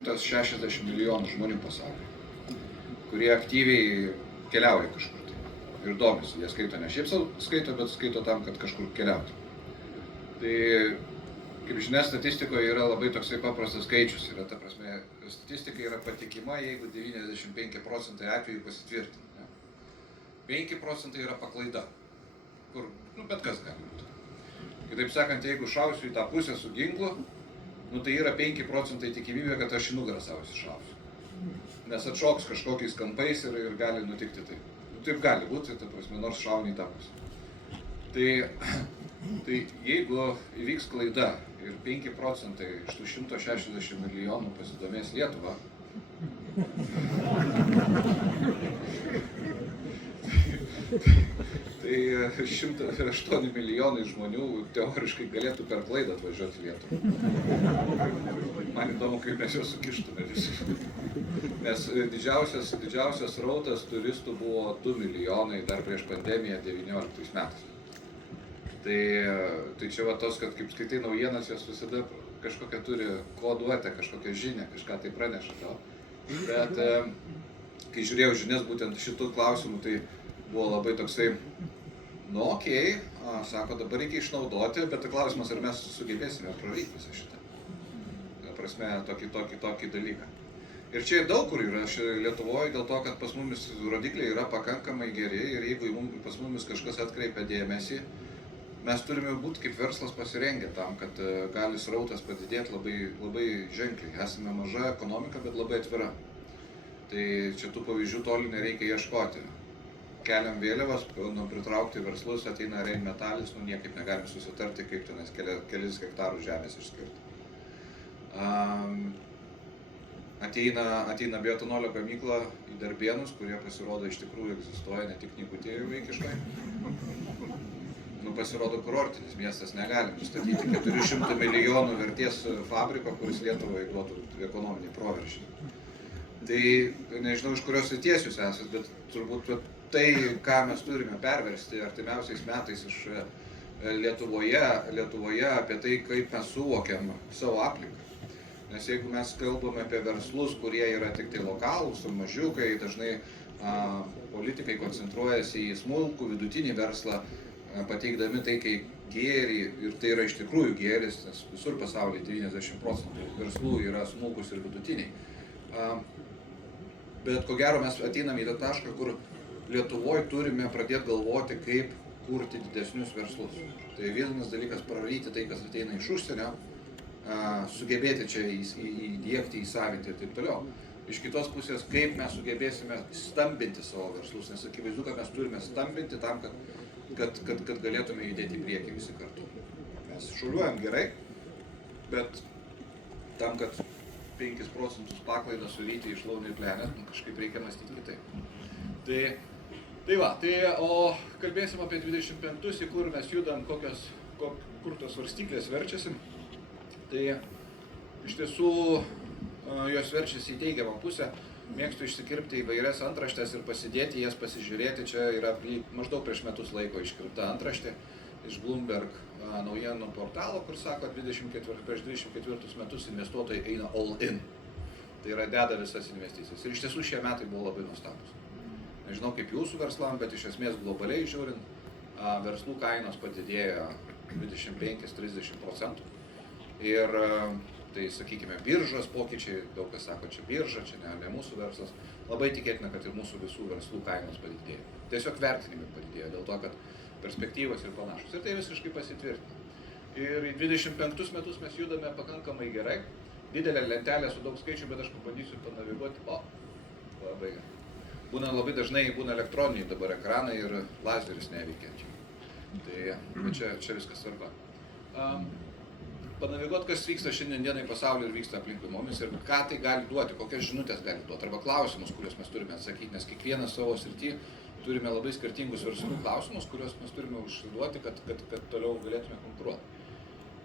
160 milijonų žmonių pasaulyje, kurie aktyviai keliauja kažkur tai ir domisi. Jie skaito ne šiaip sau skaito, bet skaito tam, kad kažkur keliauti. Tai, kaip žinia, statistikoje yra labai toksai paprastas skaičius. Ta prasme, statistika yra patikima, jeigu 95% atvejų pasitvirtina. 5% yra paklaida, kur bet kas gali būti. Kitaip sakant, jeigu šausiu į tą pusę su ginklu, tai yra 5% tikimybė, kad aš į nugarą savo įsišausiu. Nes atšoks kažkokiais kampais ir gali nutikti taip. Taip gali būti, ta prasme, nors šauni į tą pusę. Tai jeigu įvyks klaida ir 5% iš tų 160 milijonų pasidomės Lietuvą, tai 108 milijonai žmonių teoriškai galėtų per klaidą atvažiuoti į Lietuvą. Man įdomu, kaip mes juos sukištume visus. Nes didžiausias srautas turistų buvo 2 milijonai dar prieš pandemiją 19 metais. Tai čia va tos, kad kaip skaitai naujienas, jos visada kažkokią turi koduotę, kažkokią žinią, kažką tai praneša tau. Bet kai žiūrėjau žinias būtent šitų klausimų, tai buvo labai toksai, okei, sako, dabar reikia išnaudoti, bet klausimas, ar mes sugebėsime praryti visą šitą. Prasme, tokį dalyką. Ir čia daug kur yra Lietuvoje, dėl to, kad pas mumis rodikliai yra pakankamai geri ir jeigu pas mumis kažkas atkreipia dėmesį, mes turime būti kaip verslas pasirengę tam, kad gali srautas padidėti labai ženkliai. Esame maža ekonomika, bet labai atvira. Tai čia tų pavyzdžių toli nereikia ieškoti. Keliam vėliavas, pritraukti verslus, ateina Rheinmetallis, niekaip negalim susitarti, kaip tenais kelis hektarų žemės išskirti. Ateina bioetanolio gamykla į Darbėnus, kurie pasirodo iš tikrųjų egzistuoja, ne tik knygutėje vaikiškai. Pasirodo kurortinis miestas, negalim nustatyti 400 milijonų vertės fabriko, kuris Lietuvai duotų ekonominį proveržį. Tai nežinau, iš kurios srities jūs esat, bet turbūt tai, ką mes turime perversti artimiausiais metais iš Lietuvoje apie tai, kaip mes suvokiam savo aplinką. Nes jeigu mes kalbame apie verslus, kurie yra tik tai lokalūs, mažiukai, dažnai politikai koncentruojasi į smulkų, vidutinį verslą, pateikdami tai kaip gėrį, ir tai yra iš tikrųjų gėris, nes visur pasaulyje 90% verslų yra smulkus ir vidutiniai. Bet ko gero mes ateiname į tą tašką, kur Lietuvoje turime pradėti galvoti, kaip kurti didesnius verslus. Tai vienas dalykas praryti tai, kas ateina iš užsienio, sugebėti čia įdiegti, įsavinti ir taip toliau. Iš kitos pusės, kaip mes sugebėsime stambinti savo verslus, nes akivaizdu, kad mes turime stambinti tam, kad galėtume judėti į priekį visi kartu. Mes šuoliuojam gerai, bet tam, kad 5% paklaidą suryti iš Lonely Planet, kažkaip reikia mąstyti kitaip. O kalbėsim apie 25, į kur mes judam, kur tos svarstyklės verčiasi. Tai iš tiesų jos verčiasi į teigiamą pusę. Mėgstu išsikirpti įvairias antraštės ir pasidėti jas, pasižiūrėti. Čia yra maždaug prieš metus laiko iškirpta antraštė iš Bloomberg naujienų portalo, kur sako, prieš 24 metus investuotojai eina all in. Tai yra deda visas investicijas. Ir iš tiesų šie metai buvo labai nuostabus. Nežinau kaip jūsų verslam, bet iš esmės globaliai žiūrint, verslų kainos padidėjo 25-30%. Ir tai, sakykime, biržos pokyčiai, daug kas sako, čia birža, čia ne mūsų verslas. Labai tikėtina, kad ir mūsų visų verslų kainos padidėjo. Tiesiog vertinimai padidėjo dėl to, kad perspektyvos ir panašus. Ir tai visiškai pasitvirtina. Ir į 25 metus mes judame pakankamai gerai. Didelė lentelė su daug skaičių, bet aš pabandysiu panaviguoti. Labai gerai. Labai dažnai būna elektroniniai dabar ekranai ir lazeris neveikia. Tai čia viskas svarba. Panaviguoti, kas vyksta šiandien dienai pasaulyje ir vyksta aplinkui mumis ir ką tai gali duoti, kokias žinutės gali duoti, arba klausimus, kuriuos mes turime atsakyti, nes kiekvienas savo srity turime labai skirtingus verslų klausimus, kuriuos mes turime užduoti, kad toliau galėtume konkuruoti.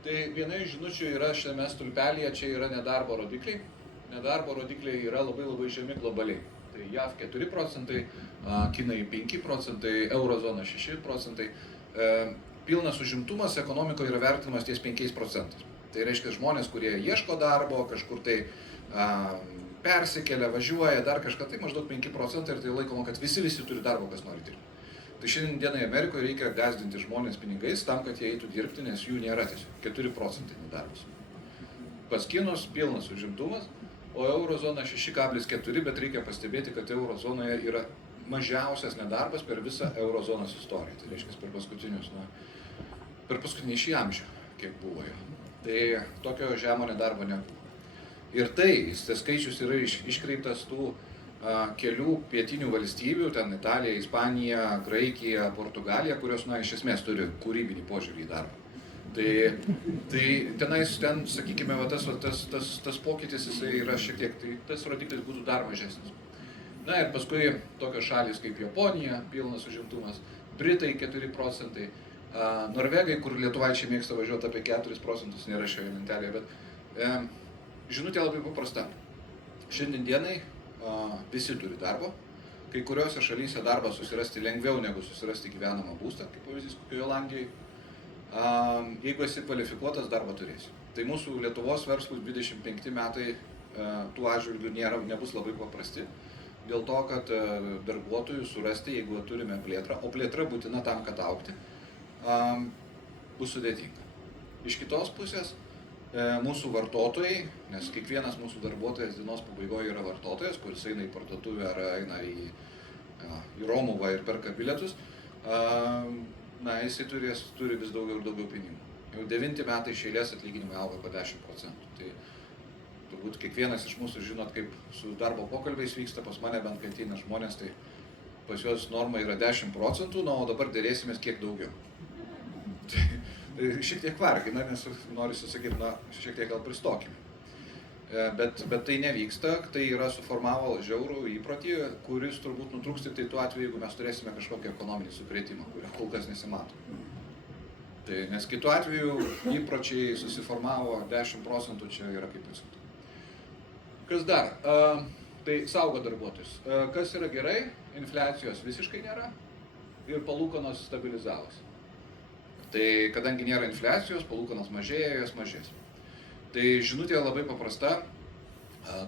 Tai viena iš žinučių yra šiame stulpelyje, čia yra nedarbo rodikliai. Nedarbo rodikliai yra labai žemi globaliai. Tai JAV 4%, Kinai 5%, Eurozona 6%. Pilnas užimtumas ekonomikoje yra vertinamas ties 5%. Tai reiškia žmonės, kurie ieško darbo, kažkur tai persikelia, važiuoja, dar kažką, tai maždaug 5 procentai ir tai laikoma, kad visi turi darbo, kas nori dirbti. Tai šiandien dienai Amerikoje reikia gazdinti žmonės pinigais tam, kad jie eitų dirbti, nes jų nėra tiesiog 4 procentai nedarbas. Pas kinus pilnas užimtumas, o eurozona 6,4, bet reikia pastebėti, kad eurozonoje yra mažiausias nedarbas per visą eurozonos istoriją. Tai reiškia per paskutinį šį amžių, kiek buvo jo. Tai tokio žemo nedarbo nebuvo. Ir tas skaičius yra iškreiptas tų kelių pietinių valstybių, ten Italija, Ispanija, Graikija, Portugalija, kurios, iš esmės turi kūrybinį požiūrį į darbą. Tai ten, sakykime, tas pokytis jisai yra šiek tiek, tai tas rodiklis būtų dar mažesnis. Na ir paskui tokios šalys kaip Japonija, pilnas užimtumas, Britai 4 procentai, Norvegai, kur lietuvaičiai mėgsta važiuoti apie 4 procentus, nėra šioje lentelėje, bet žinutė labai paprasta. Šiandien dienai visi turi darbo, kai kuriuose šalyse darbą susirasti lengviau negu susirasti gyvenamą būstą, kaip pavyzdys kokioje Olandijoje. Jeigu esi kvalifikuotas, darbą turėsi. Tai mūsų Lietuvos verslų 25 metai tų atžvilgių nebus labai paprasti, dėl to, kad darbuotojų surasti, jeigu turime plėtrą, o plėtra būtina tam, kad augti, bus sudėtinga. Iš kitos pusės, mūsų vartotojai, nes kiekvienas mūsų darbuotojas dienos pabaigoje yra vartotojas, kuris eina į parduotuvę ar eina į Romuvą ir perka bilietus, jisai turi vis daugiau ir daugiau pinigų. Jau 9 metai iš eilės atlyginimai auga po 10 procentų. Tai turbūt kiekvienas iš mūsų žinot, kaip su darbo pokalbiais vyksta, pas mane bent kai ateina žmonės, tai pas juos norma yra 10 procentų, o dabar dėrėsimės kiek daugiau. Tai šiek tiek vargina, nes norisi sakyti, šiek tiek gal pristokime. Bet tai nevyksta, tai yra suformavo žiaurų įprotį, kuris turbūt nutrūks tik tai tuo atveju, jeigu mes turėsime kažkokį ekonominį sukrėtimą, kurio kol kas nesimato. Nes kitu atveju įpročiai susiformavo 10 procentų, čia yra kaip visada. Kas dar? Tai saugo darbuotojus. Kas yra gerai? Infliacijos visiškai nėra ir palūkanos stabilizavosi. Tai kadangi nėra infliacijos, palūkanos mažėja, jos mažės. Tai žinutė labai paprasta,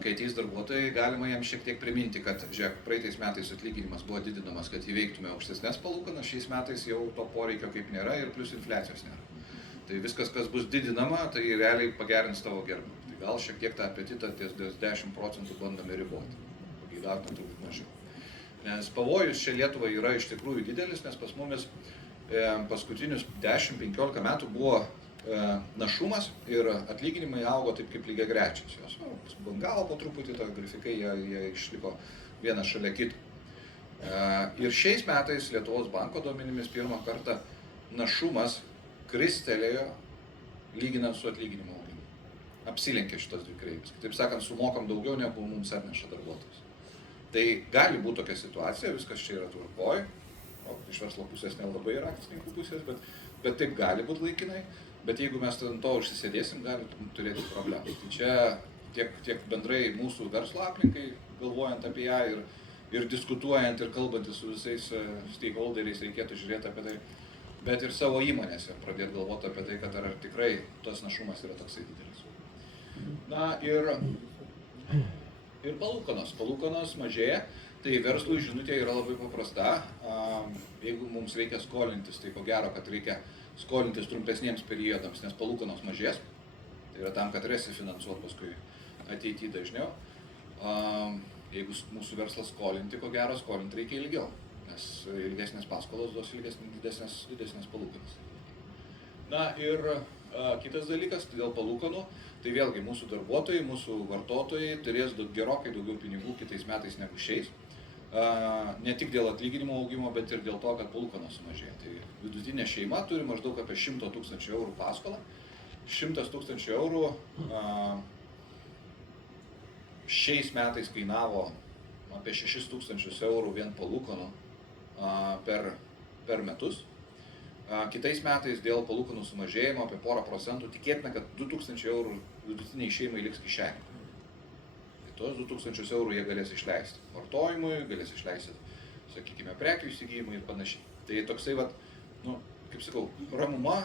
kai ateis darbuotojai, galima jiems šiek tiek priminti, kad, žiūrėk, praeitais metais atlyginimas buvo didinamas, kad įveiktume aukštesnės palūkanas, šiais metais jau to poreikio kaip nėra ir plus infliacijos nėra. Tai viskas, kas bus didinama, tai realiai pagerins tavo gerbūvį. Tai gal šiek tiek tą apetitą ties 10 procentų bandome riboti, pageidautina turbūt mažiau. Nes pavojus čia Lietuvai yra iš tikrųjų didelis, nes pas mumis paskutinius 10-15 metų buvo našumas ir atlyginimai augo taip kaip lygiagrečiai. Jos bangavo po truputį, to grafikai jie išliko vienas šalia kito. Ir šiais metais Lietuvos banko duomenimis pirmą kartą našumas kristelėjo lyginant su atlyginimo augimu. Apsilenkė šitos dvi kreivės. Kitaip sakant, sumokam daugiau negu mums atneša darbuotojas. Tai gali būti tokia situacija, viskas čia yra tvarkoj. Iš verslo pusės nelabai yra akcininkų pusės, bet taip gali būti laikinai, bet jeigu mes ant to užsisėdėsim, gali turėti problemų. Tai čia tiek bendrai mūsų verslo aplinkai, galvojant apie ją ir diskutuojant ir kalbantis su visais stakeholderiais, reikėtų žiūrėti apie tai, bet ir savo įmonėse pradėti galvoti apie tai, kad ar tikrai tas našumas yra toksai didelis. Na ir palūkanos mažėja. Tai verslui žinutė yra labai paprasta. Jeigu mums reikia skolintis, tai ko gero, kad reikia skolintis trumpesniems periodams, nes palūkanos mažės. Tai yra tam, kad resifinansuot paskui ateityje dažniau. Jeigu mūsų verslas skolinti, ko gero, skolinti reikia ilgiau, nes ilgesnės paskolos duos didesnės palūkanos. Na ir kitas dalykas, dėl palūkanų, tai vėlgi mūsų darbuotojai, mūsų vartotojai turės gerokai daugiau pinigų kitais metais negu šiais. Ne tik dėl atlyginimo augimo, bet ir dėl to, kad palūkanos sumažėja. Tai vidutinė šeima turi maždaug apie 100 000 eurų paskolą. 100 000 eurų šiais metais kainavo apie 6 000 eurų vien palūkanų per metus. Kitais metais dėl palūkanų sumažėjimo apie porą procentų tikėtina, kad 2000 eurų vidutiniai šeimai liks kišenėje. Tos 2000 eurų jie galės išleisti vartojimui, galės išleisti, sakykime, prekių įsigijimui ir panašiai. Tai toksai, kaip sakau, ramuma,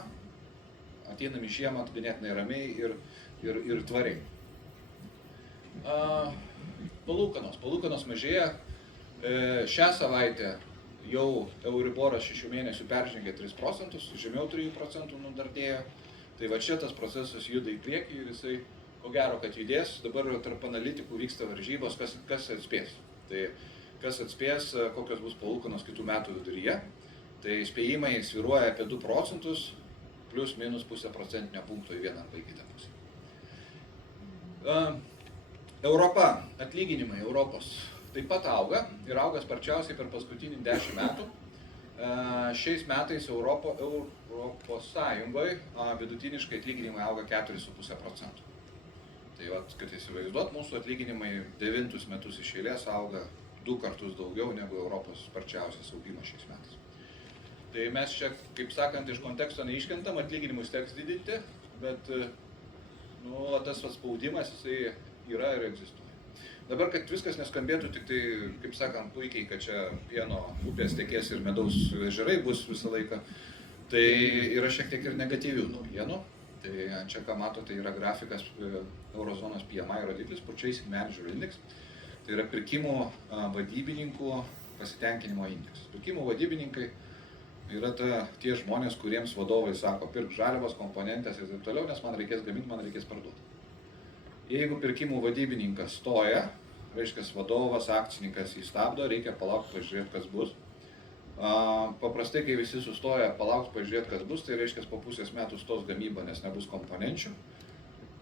ateinam į žiemą ganėtinai ramiai ir tvariai. Palūkanos mažėja. Šią savaitę jau Euriboras 6 mėnesių peržengė 3%, žemiau 3% nudardėjo. Tai va šitas procesas juda į priekį ir jisai, ko gero, kad judės. Dabar tarp analitikų vyksta varžybos, kas atspės. Tai kas atspės, kokios bus palūkanos kitų metų viduryje. Tai spėjimai svyruoja apie 2%, plus minus 0,5 punkto į vieną arba į kitą pusę. Europa, atlyginimai Europos taip pat auga ir auga sparčiausiai per paskutinį 10 metų. Šiais metais Europos Sąjungoje vidutiniškai atlyginimai auga 4,5%. Tai vat, kad įsivaizduot, mūsų atlyginimai 9 metus iš eilės auga 2 kartus daugiau negu Europos sparčiausias augimas šiais metais. Tai mes čia, kaip sakant, iš konteksto neiškentam, atlyginimus teks didinti, bet tas spaudimas jisai yra ir egzistuoja. Dabar, kad viskas neskambėtų tik tai, kaip sakant, puikiai, kad čia pieno upės tekės ir medaus ežerai bus visą laiką, tai yra šiek tiek ir negatyvių naujienų. Tai čia, ką matote, yra grafikas Eurozonos PMI rodiklis, Purchasing Manager Index. Tai yra pirkimų vadybininkų pasitenkinimo indeksas. Pirkimų vadybininkai yra tie žmonės, kuriems vadovai sako, pirk žaliavos, komponentės ir taip toliau, nes man reikės gaminti, man reikės parduoti. Jeigu pirkimų vadybininkas stoja, reiškia vadovas, akcininkas jį stabdo, reikia palaukti, pažiūrėti, kas bus. Paprastai, kai visi sustoja palaukti, pažiūrėti, kas bus, tai reiškia po pusės metų stos gamyba, nes nebus komponenčių.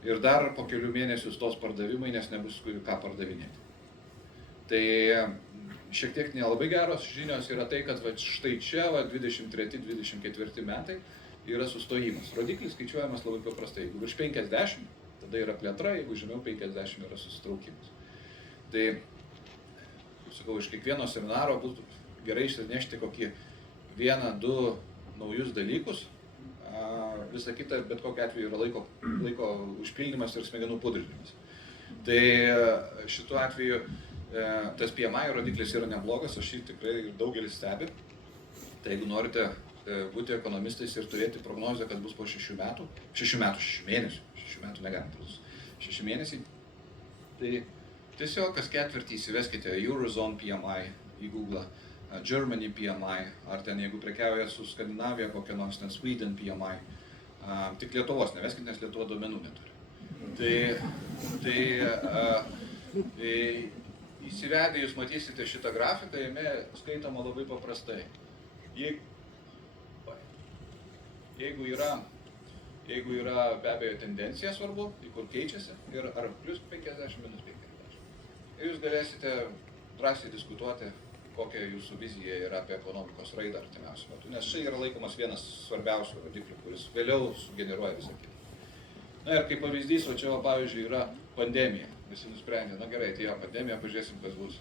Ir dar po kelių mėnesių stos pardavimai, nes nebus ką pardavinėti. Tai šiek tiek nelabai geros žinios yra tai, kad štai čia 23-24 metai yra sustojimas. Rodiklis skaičiuojamas labai paprastai. Jeigu virš 50, tada yra plėtra, jeigu žemiau 50 yra susitraukimas. Tai, kaip sakau, iš kiekvieno seminaro būtų gerai išsinešti kokį 1-2 naujus dalykus. Visa kita, bet kokiu atveju, yra laiko užpildymas ir smegenų pudrinimas. Tai šituo atveju tas PMI rodiklis yra neblogas, aš jį tikrai daugelis stebi. Tai jeigu norite būti ekonomistais ir turėti prognozę, kas bus po 6 mėnesių, 6 metų negalim, 6 mėnesiai, tai tiesiog kas ketvirtį įsiveskite Eurozone PMI į Google, Germany PMI, ar ten jeigu prekiauja su Skandinavija, kokia nors ten Sweden PMI, tik Lietuvos neveskite, nes Lietuva duomenų neturi. Tai įsivedę jūs matysite šitą grafiką, jame skaitoma labai paprastai. Jeigu yra be abejo tendencija svarbu, į kur keičiasi, ir ar plus 50, minus 50. Ir jūs galėsite drąsiai diskutuoti, kokia jūsų vizija yra apie ekonomikos raidą artimiausiu metu, nes čia yra laikomas vienas svarbiausių rodiklių, kuris vėliau sugeneruoja visą kitą. Na ir kaip pavyzdys, o čia pavyzdžiui yra pandemija. Visi nusprendė, na gerai, atėjo pandemija, pažiūrėsim, kas bus.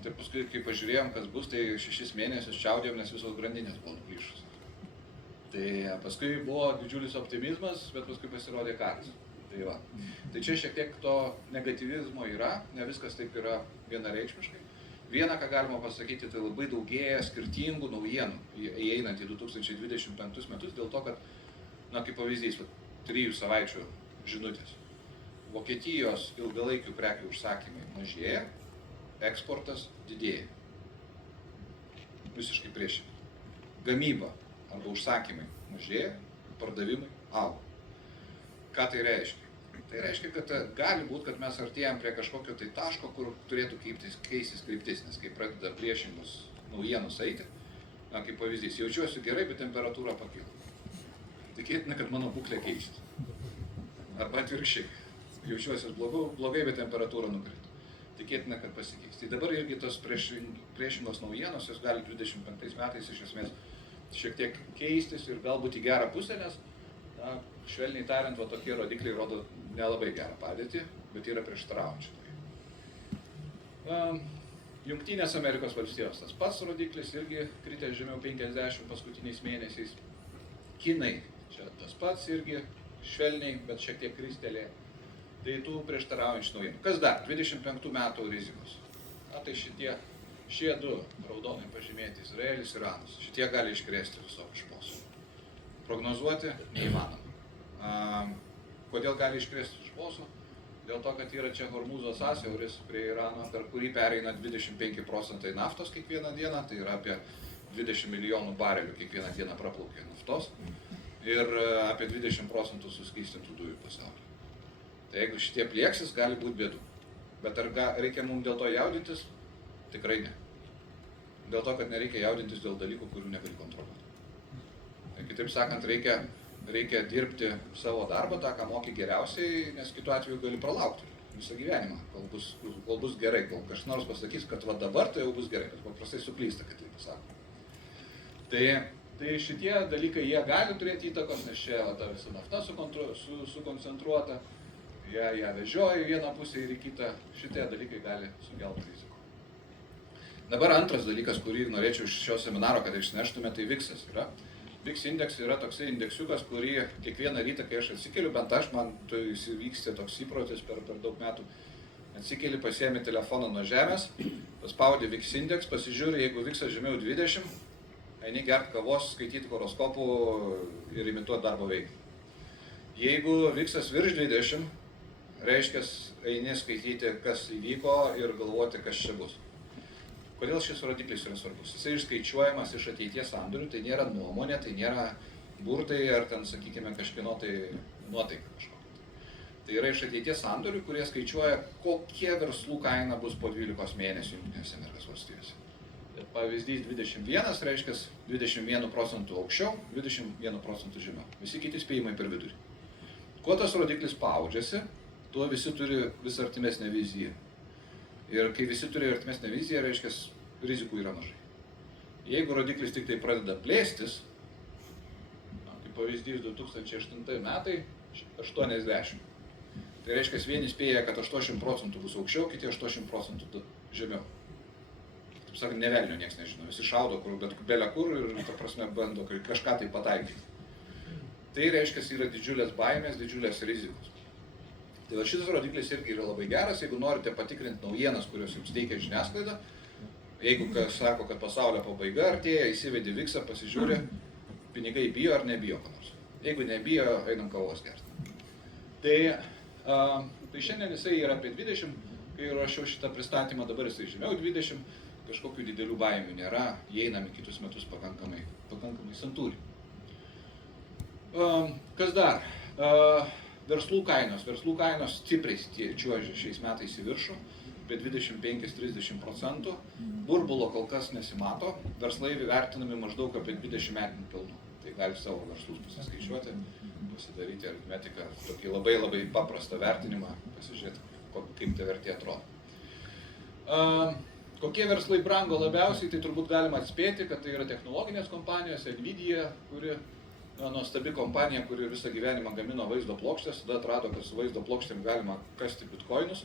Tai paskui, kai pažiūrėjom, kas bus, tai 6 mėnesius čiaudėjom, nes visos grandinės buvo nuplyšusios. Tai paskui buvo didžiulis optimizmas, bet paskui pasirodė karas. Tai čia šiek tiek to negatyvizmo yra, ne viskas taip yra vienareikšmiškai. Viena, ką galima pasakyti, tai labai daugėja skirtingų naujienų įeinant į 2025 metus, dėl to, kad, na kaip pavyzdys, 3 savaičių žinutės. Vokietijos ilgalaikių prekių užsakymai mažėja, eksportas didėja. Visiškai priešingai. Gamyba arba užsakymai mažėja, pardavimai auga. Ką tai reiškia? Tai reiškia, kad gali būti, kad mes artėjam prie kažkokio tai taško, kur turėtų keistis kryptis, nes kai pradeda priešingus naujienos eiti, na kaip pavyzdys, jaučiuosi gerai, bet temperatūra pakilo. Tikėtina, kad mano būklė keisis. Arba atvirkščiai. Jaučiuosi blogai, bet temperatūra nukrito. Tikėtina, kad pasikeis. Tai dabar irgi tos priešingos naujienos, jos gali 25 metais iš esmės šiek tiek keistis ir galbūt į gerą pusę, nes, na, švelniai tariant, tokie rodikliai rodo nelabai gerą padėtį, bet yra prieštaraujančių. Jungtinės Amerikos valstijos, tas pats rodiklis irgi kritęs žemiau 50 paskutiniais mėnesiais. Kinai, čia tas pats irgi švelniai, bet šiek tiek kristelė. Tai tų prieštaraujančių naujienų. Kas dar? 25 metų rizikos. Na, tai šie 2 raudonai pažymėti, Izraelis ir Iranas, šitie gali iškrėsti visokių šposų. Prognozuoti neįmanoma. Kodėl gali iškrėsti šposų? dėl to, kad yra čia Hormūzo sąsiauris prie Irano, per kurį pereina 25% naftos kiekvieną dieną, tai yra apie 20 milijonų barelių kiekvieną dieną praplaukia naftos ir apie 20% suskystintų dujų pasaulyje. Tai jeigu šitie plieksis, gali būti bėdų. Bet ar reikia mums dėl to jaudintis? Tikrai ne. Dėl to, kad nereikia jaudintis dėl dalykų, kurių negali kontroliuoti. Tai kitaip sakant, reikia dirbti savo darbą, tą, ką moki geriausiai, nes kitu atveju gali pralaukti visą gyvenimą, kol bus gerai, kol kažkas nors pasakys, kad va dabar tai jau bus gerai, bet paprastai suklysta, kad tai pasako. Tai šitie dalykai, jie gali turėti įtakos, nes čia ta visa nafta sukoncentruota, ją vežioja į vieną pusę ir į kitą, šitie dalykai gali sukelti rizikų. Dabar antras dalykas, kurį norėčiau iš šio seminaro, kad išsineštume, tai VIX yra. VIX indeks yra toksai indeksiukas, kurį kiekvieną rytą, kai aš atsikeliu, bent man tai įvyksta toks įprotis per daug metų, atsikeli, pasiemi telefoną nuo žemės, paspaudi VIX indeks, pasižiūri, jeigu VIX žemiau 20, eini gert kavos, skaityti horoskopų ir imituoti darbo veiklą. Jeigu VIX virš 20, reiškia, eini skaityti, kas įvyko ir galvoti, kas čia bus. Kodėl šis rodiklis yra svarbus? Jisai išskaičiuojamas iš ateities sandorių, tai nėra nuomonė, tai nėra burtai ar ten, sakykime, kažkieno tai nuotaika kažkokia. Tai yra iš ateities sandorių, kurie skaičiuoja, kokie verslų kaina bus po 12 mėnesių Jungtinėse Amerikos valstijose. Pavyzdys 21 reiškia 21% aukščiau, 21% žemiau. Visi kiti spėjimai per vidurį. Kuo tas rodiklis spaudžiasi, tuo visi turi vis artimesnę viziją. Ir kai visi turi artimesnę viziją, reiškia, rizikų yra mažai. Jeigu rodiklis tik tai pradeda plėstis, kaip pavyzdys 2008 metai, 80. Tai reiškia, vieni spėja, kad 80% bus aukščiau, kiti 80% žemiau. Taip sakant, ne velnio nieks nežino, visi šaudo, bet belia kur ir, ta prasme, bando kažką tai pataikyti. Tai reiškia, yra didžiulės baimės, didžiulės rizikos. Tai va šitas rodiklis irgi yra labai geras, jeigu norite patikrinti naujienas, kurios jums teikia žiniasklaida, jeigu kas sako, kad pasaulio pabaiga artėja, įsivedi VIX-ą, pasižiūri, pinigai bijo ar nebijo ko nors. Jeigu nebijo, einam kavos gerti. Tai šiandien jisai yra apie 20, kai rašiau šitą pristatymą, dabar jisai žemiau 20, kažkokių didelių baimių nėra, įeinam į kitus metus pakankamai santūriai. Kas dar? Verslų kainos stipriai čiuožia šiais metais į viršų, apie 25-30%. Burbulo kol kas nesimato, verslai vertinami maždaug apie 20 metinių pelnų. Tai gali savo verslus pasiskaičiuoti, pasidaryti aritmetiką, tokį labai paprastą vertinimą, pasižiūrėti, kaip ta vertė atrodo. Kokie verslai brango labiausiai, tai turbūt galima atspėti, kad tai yra technologinės kompanijos, Nvidia, kuri nuostabi kompanija, kuri visą gyvenimą gamino vaizdo plokštės, tada atrado, kad su vaizdo plokštėm galima kasti bitkoinus,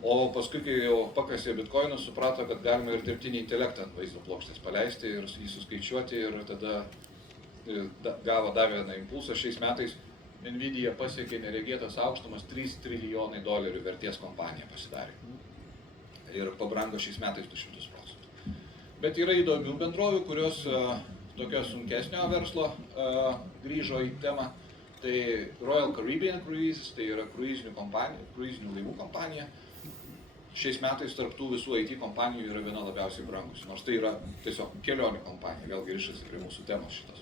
o paskui, kai jau pakasė bitkoinus, suprato, kad galima ir dirbtinį intelektą ant vaizdo plokštės paleisti ir jį suskaičiuoti ir tada davė vieną impulsą. Šiais metais Nvidia pasiekė neregėtas aukštumas, 3 trilijonai dolerių vertės kompanija pasidarė. Ir pabrango šiais metais 200%. Bet yra įdomių bendrovių, kurios tokio sunkesnio verslo grįžo į temą. Tai Royal Caribbean Cruises, tai yra kruizinių laivų kompanija. Šiais metais tarptų visų IT kompanijų yra viena labiausiai brangusi, nors tai yra tiesiog kelionių kompanija, vėlgi rišasi prie mūsų temos šitos.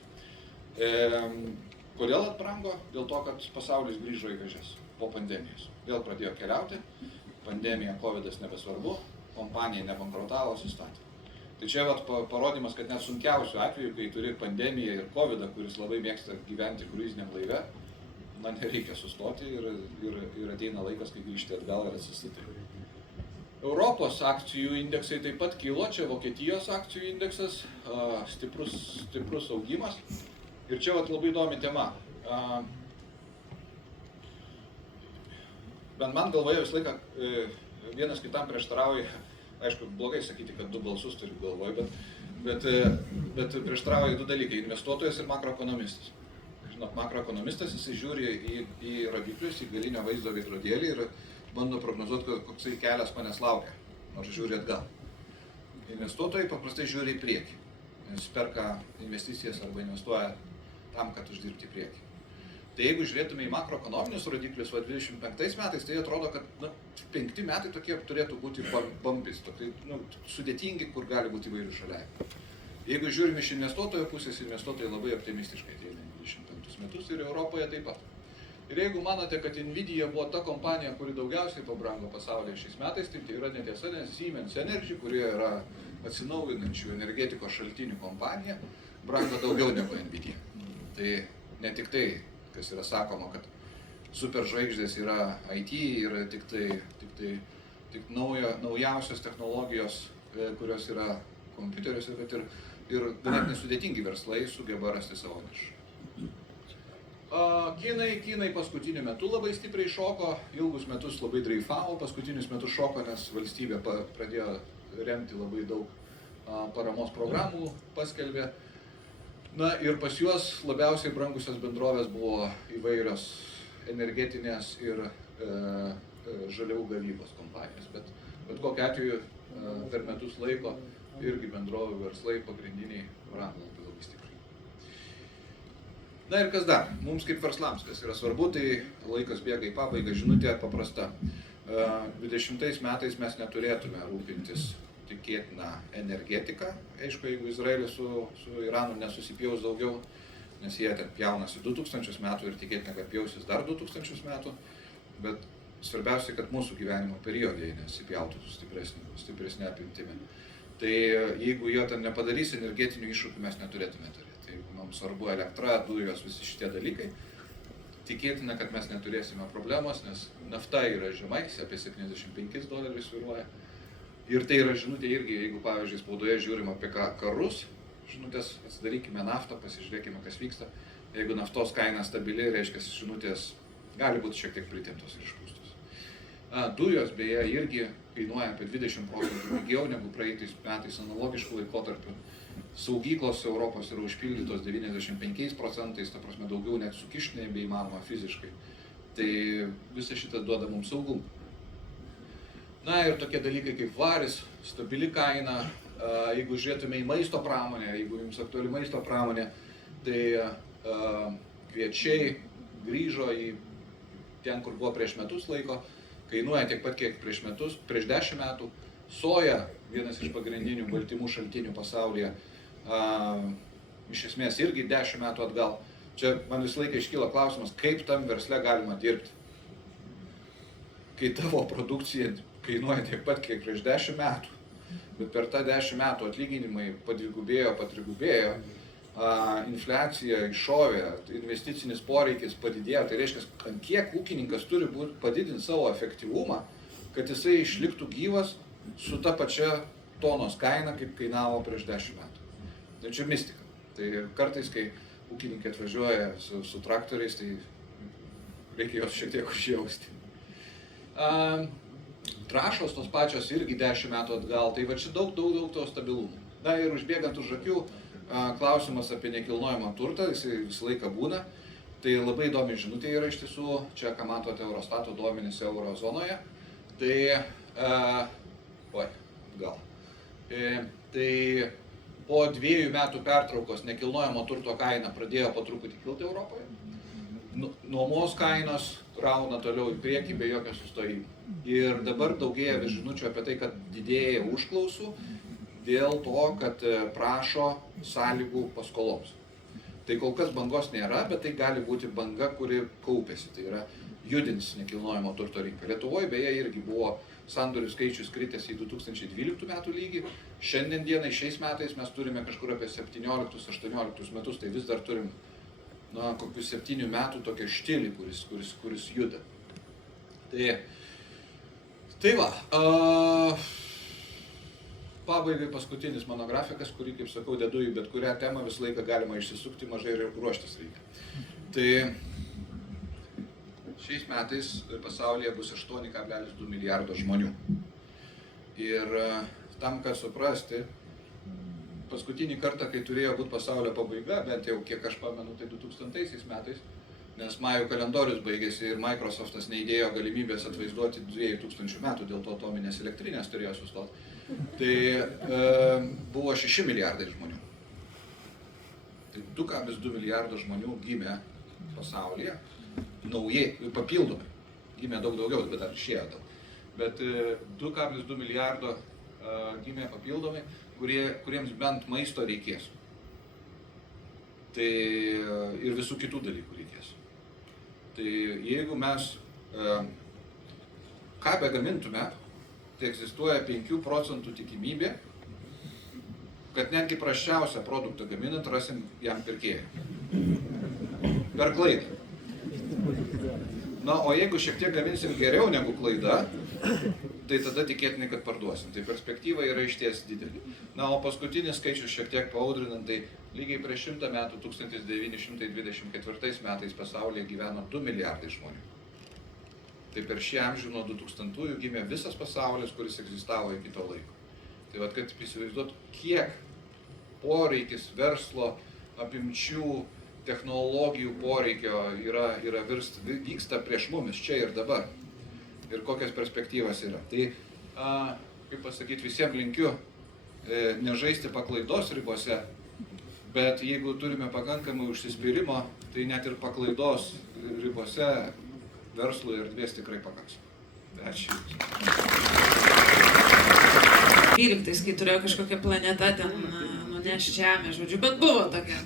Kodėl atbrango? Dėl to, kad pasaulis grįžo į vėžes po pandemijos. Vėl pradėjo keliauti, pandemija, covidas nebesvarbu, kompanija nebankrutavo, sustatė. Tai čia parodymas, kad net sunkiausių atveju, kai turi pandemiją ir covidą, kuris labai mėgsta gyventi kruiziniam laive, man nereikia sustoti ir ateina laikas, kai grįžti atgal ir atsistatyti. Europos akcijų indeksai taip pat kilo, čia Vokietijos akcijų indeksas, stiprus augimas. Ir čia labai įdomi tema. Bent man galvoje visą laiką vienas kitam prieštarauja. Aišku, blogai sakyti, kad 2 balsus turiu galvoje, bet prieštarauja 2 dalykai – investuotojas ir makroekonomistas. Žinot, makroekonomistas, jisai žiūri į rodiklius, į galinio vaizdo veidrodėlį ir bando prognozuoti, koksai kelias manęs laukia, nors žiūri atgal. Investuotojai paprastai žiūri į priekį, nes perka investicijas arba investuoja tam, kad uždirbti į priekį. Tai jeigu žiūrėtume į makroekonominius rodiklius, 25 metais, tai atrodo, kad 5 metai tokie turėtų būti bumpis, tokie sudėtingi, kur gali būti įvairių šaliai. Jeigu žiūrime iš investuotojo pusės, investuotojai labai optimistiškai ateina 25 metus ir Europoje taip pat. Ir jeigu manote, kad Nvidia buvo ta kompanija, kuri daugiausiai pabrango pasaulyje šiais metais, tai yra netiesa, nes Siemens Energy, kurie yra atsinaujinančių energetikos šaltinių kompanija, brango daugiau negu Nvidia. Tai ne tik tai, kas yra sakoma, kad superžvaigždės yra IT ir tik naujausios technologijos, kurios yra kompiuteriuose, bet ir ganėtinai sudėtingi verslai sugeba rasti savo nišą. Kinai paskutiniu metu labai stipriai šoko, ilgus metus labai dreifavo, paskutinius metus šoko, nes valstybė pradėjo remti labai daug paramos programų, paskelbė. Na ir pas juos labiausiai brangusios bendrovės buvo įvairios energetinės ir žaliavų gavybos kompanijos, bet kokiu atveju per metus laiko irgi bendrovių verslai pagrindiniai brango labai stipriai. Na ir kas dar? Mums kaip verslams, kas yra svarbu, tai laikas bėga į pabaigą, žinutė paprasta. 20 metais mes neturėtume rūpintis tikėtina energetika. Aišku, jeigu Izraelis su Iranu nesusipjaus daugiau, nes jie ten pjaunasi 2000 metų ir tikėtina, kad pjausis dar 2000 metų, bet svarbiausia, kad mūsų gyvenimo periodai nesipjautų stipresnė apimtimi. Tai jeigu jie ten nepadarys energetinių iššūkių, mes neturėtume turėti. Tai jeigu mums svarbu elektra, dujos, visi šitie dalykai, tikėtina, kad mes neturėsime problemos, nes nafta yra žemais, apie $75 svyruoja. Ir tai yra žinutė irgi, jeigu pavyzdžiui spaudoje žiūrim apie karus, žinutės atsidarykime naftą, pasižiūrėkime, kas vyksta. Jeigu naftos kaina stabili, reiškia, žinutės gali būti šiek tiek pritemptos ir išpūstos. Dujos beje irgi kainuoja apie 20% pigiau negu praeitais metais analogiškų laikotarpių. Saugyklos Europos yra užpildytos 95%, ta prasme daugiau net sukišti nebeįmanoma fiziškai. Tai visa šitą duoda mums saugumą. Na ir tokie dalykai kaip varis, stabili kaina, jeigu žiūrėtume į maisto pramonę, jeigu jums aktuali maisto pramonė, tai kviečiai grįžo į ten, kur buvo prieš metus laiko, kainuoja tiek pat, kiek prieš 10 metų. Soja, vienas iš pagrindinių baltymų šaltinių pasaulyje, iš esmės irgi 10 metų atgal. Čia man visą laiką iškyla klausimas, kaip tam versle galima dirbti. Kai tavo produkcija kainuoja tiek pat, kiek prieš 10 metų, bet per tą 10 metų atlyginimai padvigubėjo, patrigubėjo, infliacija iššovė, investicinis poreikis padidėjo, tai reiškia, ant kiek ūkininkas turi padidinti savo efektyvumą, kad jisai išliktų gyvas su ta pačia tonos kaina, kaip kainavo prieš 10 metų. Tai čia mistika. Tai kartais, kai ūkininkai atvažiuoja su traktoriais, tai reikia jos šiek tiek užjausti. Trąšos tos pačios irgi 10 metų atgal, tai va čia daug to stabilumo. Na ir užbėgant už akių, klausimas apie nekilnojamą turtą, jisai visą laiką būna. Tai labai įdomi žinutė yra iš tiesų, čia ką matote Eurostato duomenys euro zonoje. Tai, tai po 2 metų pertraukos nekilnojamo turto kaina pradėjo po truputį kilti Europoje. Nuomos kainos rauna toliau į priekį be jokio sustojimo. Ir dabar daugėja vis žinučių apie tai, kad didėja užklausų dėl to, kad prašo sąlygų paskoloms. Tai kol kas bangos nėra, bet tai gali būti banga, kuri kaupėsi. Tai yra judins nekilnojamo turto rinką. Lietuvoje beje irgi buvo sandorių skaičius kritęs į 2012 metų lygį. Šiandien dienai, šiais metais mes turime kažkur apie 17-18 metus, tai vis dar turim kokius 7 metų tokią štilį, kuris juda. Tai va. Pabaigai paskutinis mano grafikas, kurį, kaip sakau, dedu į bet kurią temą, visą laiką galima išsisukti, mažai ir ruoštis reikia. Tai šiais metais pasaulyje bus 8,2 milijardo žmonių. Ir tam, kad suprasti, paskutinį kartą, kai turėjo būti pasaulio pabaiga, bent jau kiek aš pamenu, tai 2000 metais, nes majų kalendorius baigėsi ir Microsoftas neįdėjo galimybės atvaizduoti 2000 metų, dėl to atominės elektrinės turėjo sustoti. Tai buvo 6 milijardai žmonių. Tai 2,2 milijardo žmonių gimė pasaulyje, naujai, papildomai. Gimė daug daugiau, bet dar išėjo daug. Bet 2,2 milijardo gimė papildomai, kuriems bent maisto reikės. Tai ir visų kitų dalykų reikės. Tai jeigu mes ką begamintume, tai egzistuoja 5 procentų tikimybė, kad netgi prasčiausią produktą gaminant rasim jam pirkėją. Per klaidą. Na, o jeigu šiek tiek gaminsim geriau negu klaida, tai tada tikėtinai, kad parduosim. Tai perspektyva yra išties didelė. Na, o paskutinis skaičius šiek tiek paudrinant, tai lygiai prieš 100 metų, 1924 metais pasaulyje gyveno 2 milijardai žmonių. Tai per šį amžių nuo 2000-ųjų gimė visas pasaulis, kuris egzistavo iki to laiko. Tai vat, kad įsivaizduot, kiek poreikis verslo apimčių, technologijų poreikio vyksta prieš mumis čia ir dabar. Ir kokias perspektyvas yra. Tai, kaip pasakyti, visiems linkiu nežaisti paklaidos ribose, bet jeigu turime pakankamai užsispyrimo, tai net ir paklaidos ribose verslui erdvės tikrai pakaks. Ačiū. 12, kai turėjo kažkokią planetą ten nuneš Žemę, žodžiu, bet buvo tokia.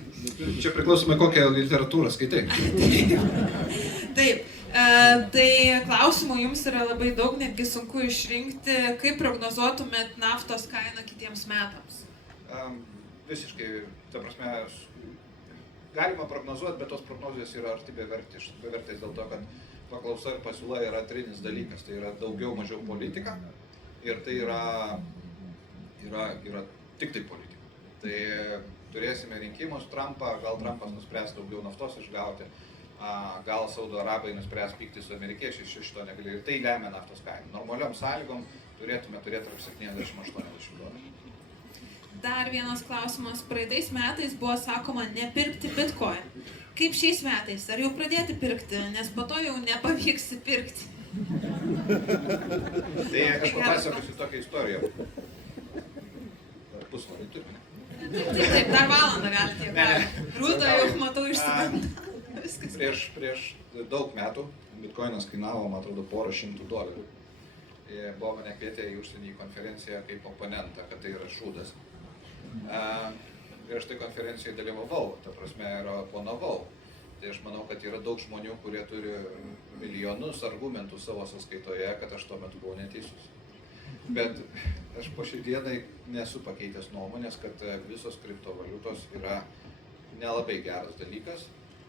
Čia priklausomai kokią literatūrą skaitai. Taip. Tai klausimų jums yra labai daug, netgi sunku išrinkti, kaip prognozuotumėt naftos kainą kitiems metams? Visiškai, ta prasme, galima prognozuoti, bet tos prognozijos yra arti bevertės dėl to, kad paklausa ir pasiūla yra trinis dalykas, tai yra daugiau mažiau politika ir tai yra tik tai politika. Tai turėsime rinkimus, gal Trumpas nuspręs daugiau naftos išgauti, gal Saudo Arabai nuspręs pykti su amerikiečiais, šito negali. Ir tai lemia naftos kainą. Normaliom sąlygom turėtume turėti tarp 70–80 dolerių. Dar vienas klausimas. Praeitais metais buvo sakoma nepirkti Bitcoin. Kaip šiais metais? Ar jau pradėti pirkti? Nes po to jau nepavyks pirkti. Tai aš papasakosiu tokią istoriją. Pusvalandį turime. Taip, dar valandą galite. Rūta jau matau išsigandau. Prieš daug metų Bitcoinas kainavo, man atrodo, porą šimtų dolerių. Buvo mane kvietę į užsienį konferenciją kaip oponentą, kad tai yra šūdas. Ir aš tai konferencijoje dalyvavau, ta prasme, ir oponavau. Tai aš manau, kad yra daug žmonių, kurie turi milijonus argumentų savo sąskaitoje, kad aš tuo metu buvau neteisus. Bet aš po šiai dienai nesu pakeitęs nuomonės, kad visos kriptovaliutos yra nelabai geras dalykas,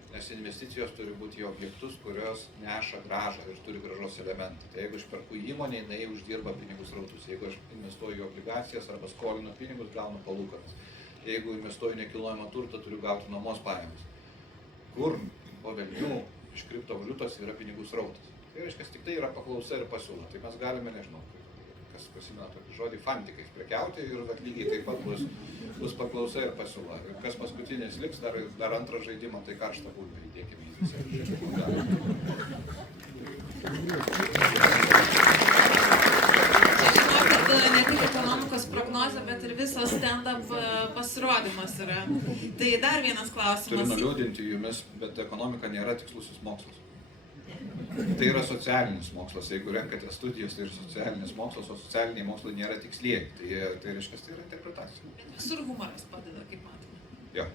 nes investicijos turi būti į objektus, kurios neša grąžą ir turi grąžos elementą. Tai jeigu aš perku įmonę, jinai uždirba pinigus rautus. Jeigu aš investuoju į obligacijas arba skolinu pinigus, gaunu palūkanas. Jeigu investuoju į nekilnojamą turtą, turiu gauti nuomos pajamas. Kur po velnių iš kriptovaliutos yra pinigų srautas. Tai reiškia, tik tai yra paklausa ir pasiūla. Tai mes galime, nežinau, kas pasimena tokį žodį, fantikais prekiauti ir lygiai taip pat bus paklausa ir pasiūla. Ir kas paskutinis liks, dar antrą žaidimą, tai karštą bulvę įdėkime į visą žaidimą. Žinau, kad ne tik ekonomikos prognozė, bet ir visas stand-up pasirodymas yra. Tai dar vienas klausimas. Turiu nuliūdinti jumis, bet ekonomika nėra tikslusis mokslas. Tai yra socialinis mokslas. Jeigu renkate studijas, tai yra socialinis mokslas, o socialiniai mokslai nėra tikslieji. Tai reiškia, tai yra interpretacija. Bet visur humoras padeda, kaip matome. Jo.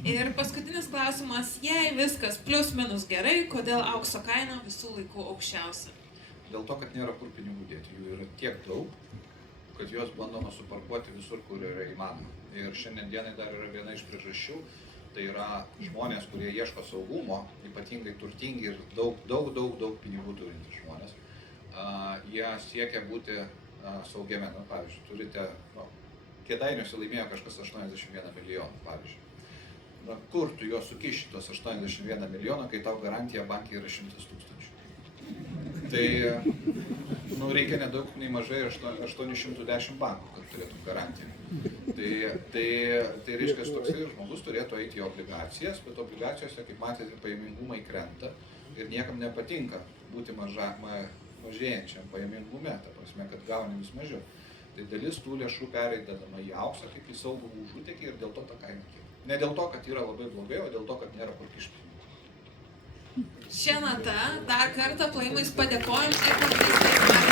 Ir paskutinis klausimas, jei viskas plius minus gerai, kodėl aukso kaina visų laikų aukščiausia? Dėl to, kad nėra kur pinigų dėti. Jų yra tiek daug, kad juos bandoma suparkuoti visur, kur yra įmanoma. Ir šiandien dienai dar yra viena iš priežasčių. Tai yra žmonės, kurie ieško saugumo, ypatingai turtingi ir daug pinigų turintys žmonės. Jie siekia būti saugiame. Na, pavyzdžiui, turite, Kėdainiuose laimėjo kažkas 81 milijoną, pavyzdžiui. Na, kur tu juos sukiši tos 81 milijoną, kai tau garantija bankai yra 100 000? Tai reikia nedaug, nei mažai 810 bankų, kad turėtum garantiją. Tai reiškia, toksai žmogus turėtų eiti į obligacijas, bet obligacijose, kaip matėte, pajamingumai krenta ir niekam nepatinka būti mažėjančiam pajamingume, ta prasme, kad gauni vis mažiau. Tai dalis tų lėšų pereidama į auksą kaip į saugų užutekį ir dėl to ta kaina kyla. Ne dėl to, kad yra labai blogai, o dėl to, kad nėra kur kišti. Šia nata dar kartą plojimais padėkojom ir pabandysime